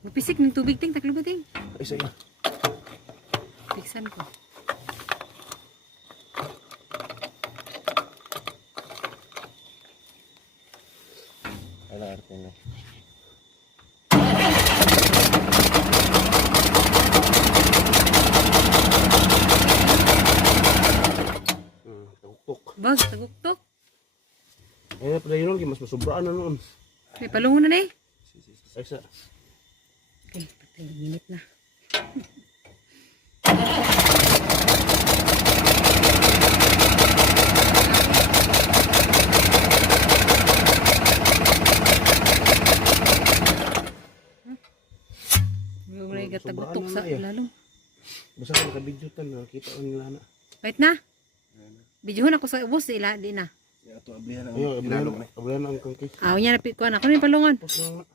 Mapisik ng tubig ting, taklo ba ting? Isa yan. Piksan ko. Wala arte na. Tugtok. Bag, taguktok. Eh, pala yun, mas masubraan na noon. May palungon na na eh. Isa. Okay, patay, minit na. May gataguktok sa lalong. Basta ka nakabidyotan, nakita ko nila na. Wait na. Bidyuhon ako sa ubos, di na. Ayaw, ablihan ang kangkis. Niya napit ko na. Kung may palungon. Tapos na.